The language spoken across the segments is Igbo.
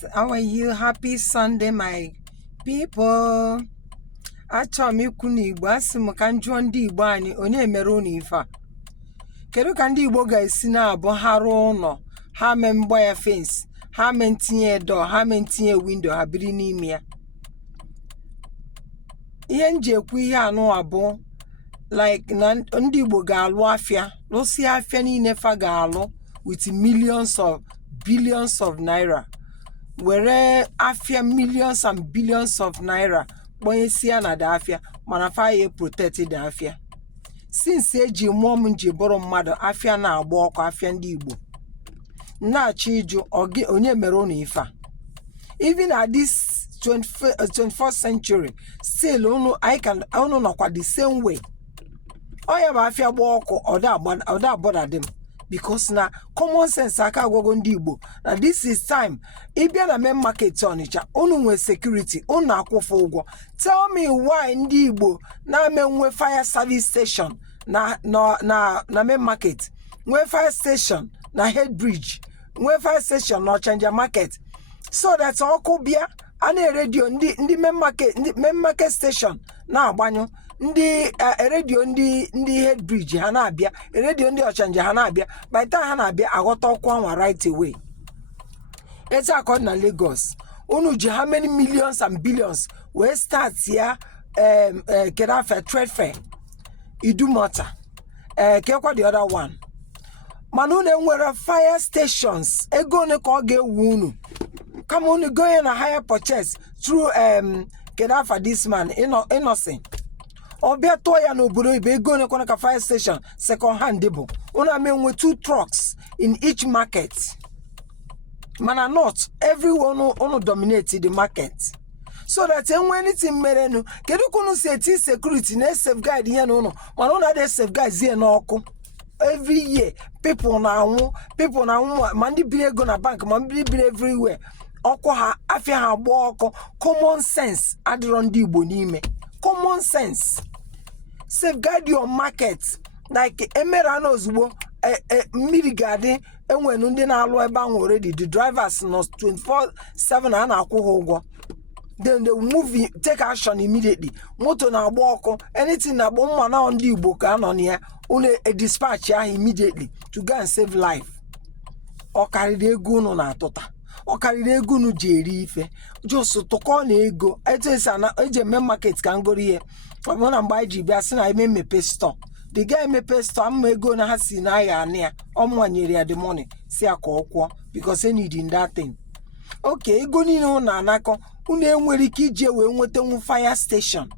guys, how are you? Happy Sunday, my people. Achọrọ m ikwu n'Igbo, asị m ka njụọ ndị Igbo anyị onye mere unu ife a. Kedu ka ndị Igbo ga-esi na-abụ ha rụọ ụlọ, ha mee mgba ya fence, ha mee ntinye door, ha mee ntinye window, ha biri n'ime ya. Ihe nji ekwu ihe anụ abụ like na ndị Igbo ga-alụ afịa, lụsị afịa niile fa ga-alụ with billions of naira. Were afia millions and billions of naira kpọnyesia na da afia mana fa ye protect da afia. Since eji mom nji boro mmadụ afia na agba ọkụ afia ndị Igbo. Na-achọ ịjụ onye mere unu ife a. Even at this 21st century, still unu nọkwa the same way. Oya ba afia gba ọkụ oda aboda dem. Because na common sense aka agwago ndị Igbo na this is time ịbịa na main market Onitsha unu nwe security unu akwụfụ ụgwọ. Tell me why ndị Igbo na-eme nwe fire service station na main market, nwe fire station na head bridge, nwe fire station na Ochanja market, so that ọkụ bịa a na-radio ndị main market station na-agbanyụ, ndị radio ndị head bridge ha na-abịa, radio ndị Ochanja ha na-abịa, by the time ha na-abịa aghọta ọkụ anwa right away. It's according na Lagos unu ji how many millions and billions we start ya kedafe trade fair Idumota kekwa the other one mana unu enwere fire stations ego ne ka ọ ga-ewu unu kama unu go in a higher purchase through kedafa this man innocent obia to ya n'obodo ibe ego ne ka fire station second hand debo unu amenwe 2 trucks in each market. Mana not everyone unu dominate the market, so that when anything merenu kedu kunu seti security na safeguard ihe na unu mana unu dey safeguard zie na ọkụ. Every year people na ma ndị biri ego na bank ma ndị biri everywhere ọkụ ha afia ha gba ọkụ. Common sense adịrọ ndị Igbo n'ime. Common sense, safeguard your market like emerana ozugbo mmiri ga-adị enwenu ndị na-alụ ebe ahụ already. The drivers no 24/7 a na-akwụ ha ụgwọ. Then they move, take action immediately. Moto na-agba ọkụ, anything na-agba mma na ndị Igbo ka anọ na unu dispatch ya immediately to go and save life. Ọ karịrị ego unu na-atụta, ọ karịrị ego unu ji eri ife. Just tụkọ na ego etu esi ana eji eme market ka ngoro ihe. Ọ bụ na mgbe anyị ji bịa sị na eme mepe store, the guy mepe store amma ego na ha si na ya ania ọmwanyere ya the money si aka ọkwọ because they need in that thing. Okay, ego niile unu anakọ unu enwere ike ije wee nweta fire station,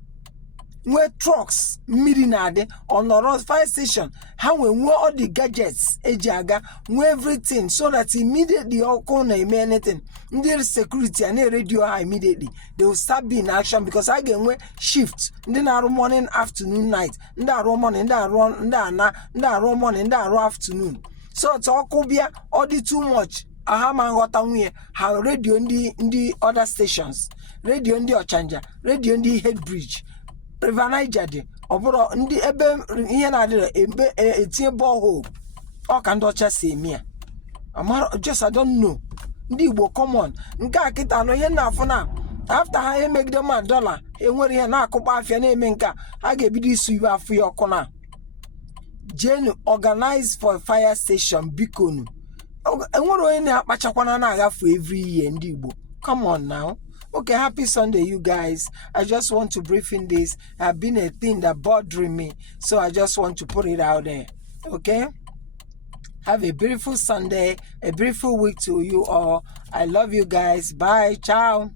nwe trucks mmiri na-adị ọnọrọ fire station ha nwe all the gadgets eji aga nwe everything, so that immediately ọkụ na eme anything ndị security and radio ha immediately they will start being in action because I ga-enwe shift ndị na-arụ morning afternoon night, ndị arụ morning ndị arụ morning ndị arụ afternoon, so ọkụ bịa ọ dị too much aha ma nghọta nwunye ha radio ndị other stations, radio ndị Ochanja, radio ndị head bridge River Niger dị ọbụrụ ndị ebe ihe na-adịrị ebe etinye borehole ọ ka ndị ọcha si eme ya. Just I don't know. Ndị Igbo common nke a kịta nọ ihe na-afụ na after ha emegide ma dollar enwere ihe na-akụkpa afịa na-eme nke a ga-ebido isu iwe afụ ya ọkụ na jenu organize for fire station bikonu. Enwere onye na-akpachakwana na-agafu every year ndị Igbo. Come on now. Okay, happy Sunday, you guys. I just want to brief in this. Have been a thing that bothering me, so I just want to put it out there. Okay? Have a beautiful Sunday, a beautiful week to you all. I love you guys. Bye. Ciao.